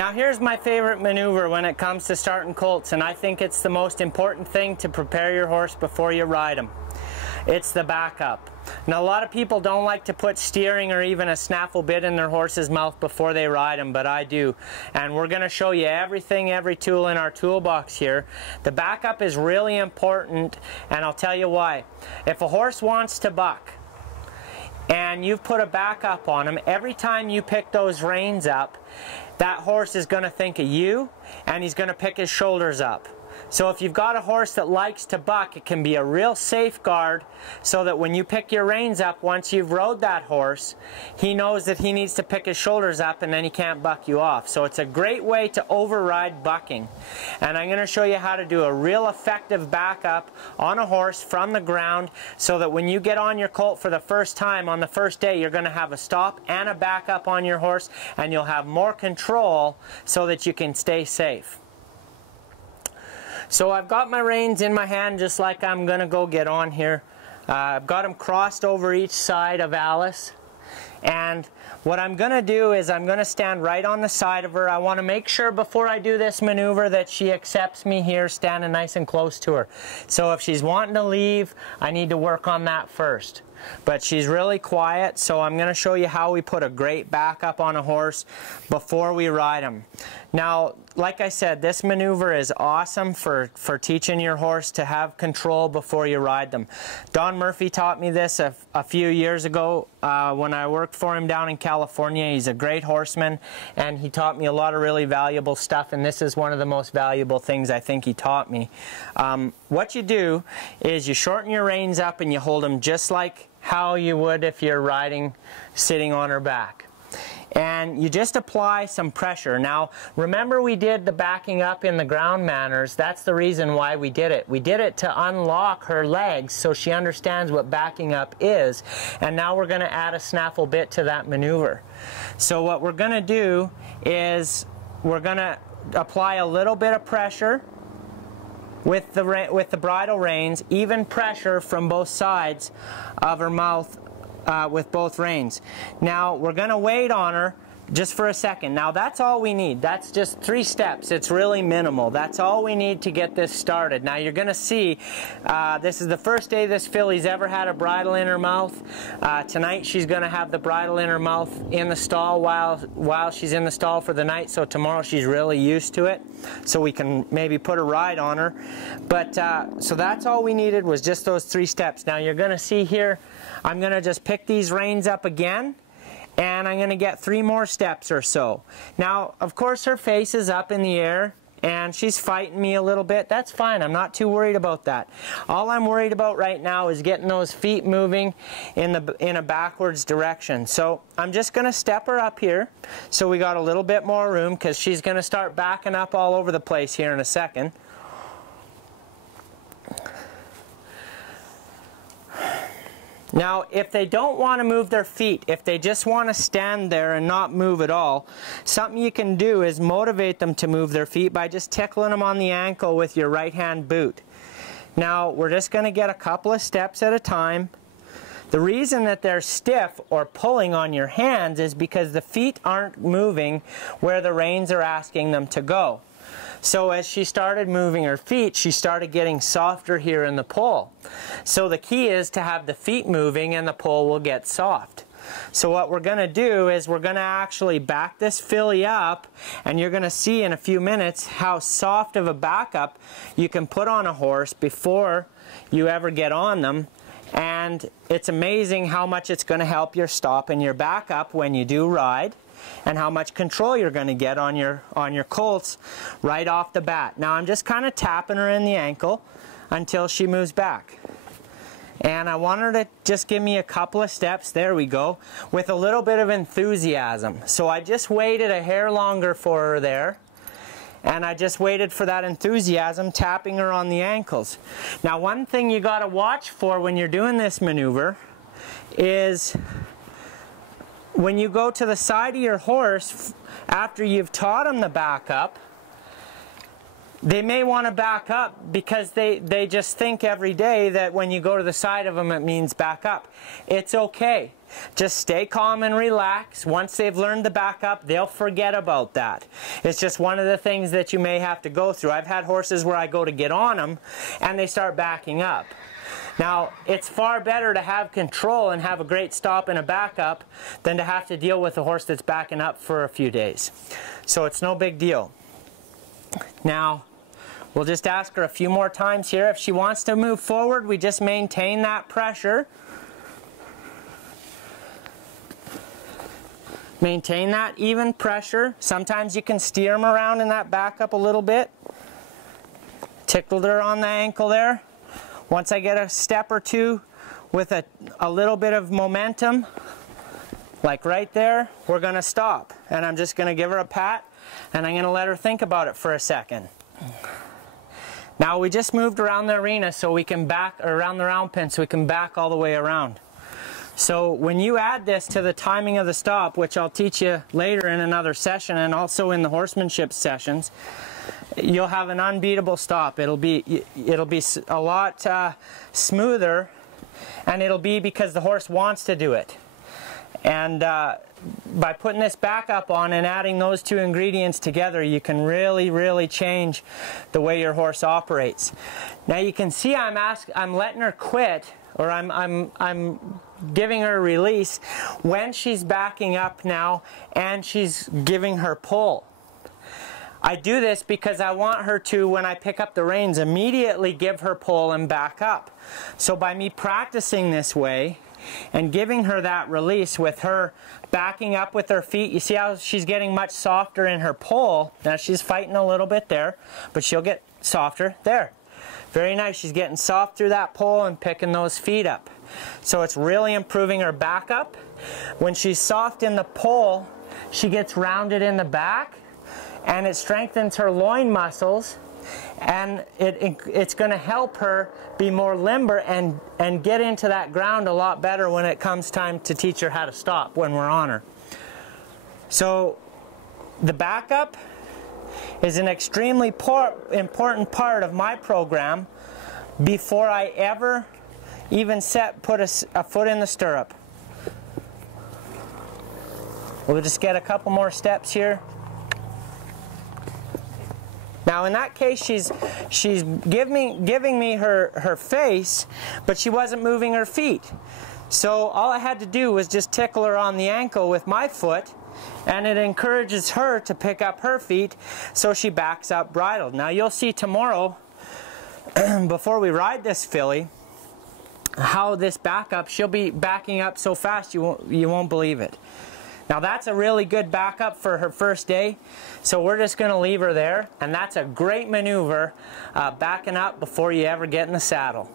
Now here's my favorite maneuver when it comes to starting colts, and I think it's the most important thing to prepare your horse before you ride him. It's the backup. Now a lot of people don't like to put steering or even a snaffle bit in their horse's mouth before they ride him, but I do. And we're going to show you everything, every tool in our toolbox here. The backup is really important, and I'll tell you why. If a horse wants to buck, and you've put a backup on him, every time you pick those reins up, that horse is going to think of you, and he's going to pick his shoulders up. So if you've got a horse that likes to buck, it can be a real safeguard so that when you pick your reins up, once you've rode that horse, he knows that he needs to pick his shoulders up and then he can't buck you off. So it's a great way to override bucking. And I'm going to show you how to do a real effective backup on a horse from the ground so that when you get on your colt for the first time on the first day, you're going to have a stop and a backup on your horse, and you'll have more control so that you can stay safe. So I've got my reins in my hand just like I'm going to go get on here. I've got them crossed over each side of Alice. And what I'm going to do is I'm going to stand right on the side of her. I want to make sure before I do this maneuver that she accepts me here standing nice and close to her. So if she's wanting to leave, I need to work on that first. But she's really quiet, so I'm going to show you how we put a great backup on a horse before we ride him. Now, like I said, this maneuver is awesome for teaching your horse to have control before you ride them. Don Murphy taught me this a few years ago when I worked for him down in California. He's a great horseman, and he taught me a lot of really valuable stuff, and this is one of the most valuable things I think he taught me. What you do is you shorten your reins up and you hold them just like how you would if you're riding sitting on her back. And you just apply some pressure. Now, remember we did the backing up in the ground manners. That's the reason why we did it. We did it to unlock her legs so she understands what backing up is. And now we're going to add a snaffle bit to that maneuver. So what we're going to do is we're going to apply a little bit of pressure with the bridle reins, even pressure from both sides of her mouth with both reins. Now we're going to wait on her just for a second. Now that's all we need. That's just 3 steps. It's really minimal. That's all we need to get this started. Now you're going to see this is the first day this filly's ever had a bridle in her mouth. Tonight she's going to have the bridle in her mouth in the stall while she's in the stall for the night, so tomorrow she's really used to it, so we can maybe put a ride on her. But so that's all we needed, was just those 3 steps. Now you're going to see here I'm going to just pick these reins up again, and I'm going to get 3 more steps or so. Now, of course, her face is up in the air, and she's fighting me a little bit. That's fine. I'm not too worried about that. All I'm worried about right now is getting those feet moving in a backwards direction. So I'm just going to step her up here so we got a little bit more room, because she's going to start backing up all over the place here in a second. Now, if they don't want to move their feet, if they just want to stand there and not move at all, something you can do is motivate them to move their feet by just tickling them on the ankle with your right hand boot. Now, we're just going to get a couple of steps at a time. The reason that they're stiff or pulling on your hands is because the feet aren't moving where the reins are asking them to go. So as she started moving her feet, she started getting softer here in the pull. So the key is to have the feet moving and the pull will get soft. So what we're going to do is we're going to actually back this filly up, and you're going to see in a few minutes how soft of a backup you can put on a horse before you ever get on them. And it's amazing how much it's going to help your stop and your backup when you do ride, and how much control you're going to get on your colts right off the bat. Now I'm just kind of tapping her in the ankle until she moves back. And I want her to just give me a couple of steps, there we go, with a little bit of enthusiasm. So I just waited a hair longer for her there, and I just waited for that enthusiasm, tapping her on the ankles. Now one thing you got to watch for when you're doing this maneuver is when you go to the side of your horse after you've taught him the backup, they may want to back up because they just think every day that when you go to the side of them it means back up. It's okay. Just stay calm and relax. Once they've learned the back up, they'll forget about that. It's just one of the things that you may have to go through. I've had horses where I go to get on them and they start backing up. Now, it's far better to have control and have a great stop and a backup than to have to deal with a horse that's backing up for a few days. So it's no big deal. Now, we'll just ask her a few more times here. If she wants to move forward, we just maintain that pressure. Maintain that even pressure. Sometimes you can steer them around in that backup a little bit. Tickled her on the ankle there. Once I get a step or two with a little bit of momentum, like right there, we're going to stop. And I'm just going to give her a pat, and I'm going to let her think about it for a second. Now we just moved around the arena so we can back, or around the round pen so we can back all the way around. So when you add this to the timing of the stop, which I'll teach you later in another session and also in the horsemanship sessions, you'll have an unbeatable stop. It'll be a lot smoother, and it'll be because the horse wants to do it. And by putting this back up on and adding those two ingredients together, you can really change the way your horse operates. Now you can see I'm letting her quit, or I'm giving her a release when she's backing up now and she's giving her pull. I do this because I want her to, when I pick up the reins, immediately give her pull and back up. So by me practicing this way and giving her that release with her backing up with her feet, you see how she's getting much softer in her pull. Now she's fighting a little bit there, but she'll get softer there. Very nice. She's getting soft through that pull and picking those feet up. So it's really improving her backup. When she's soft in the pull, she gets rounded in the back, and it strengthens her loin muscles, and it's going to help her be more limber and get into that ground a lot better when it comes time to teach her how to stop when we're on her. So the backup is an extremely important part of my program before I ever even put a foot in the stirrup. We'll just get a couple more steps here. Now in that case, she's giving me her face, but she wasn't moving her feet. So all I had to do was just tickle her on the ankle with my foot, and it encourages her to pick up her feet, so she backs up bridled. Now you'll see tomorrow, before we ride this filly, how this backup, she'll be backing up so fast you won't believe it. Now that's a really good backup for her first day, so we're just going to leave her there, and that's a great maneuver backing up before you ever get in the saddle.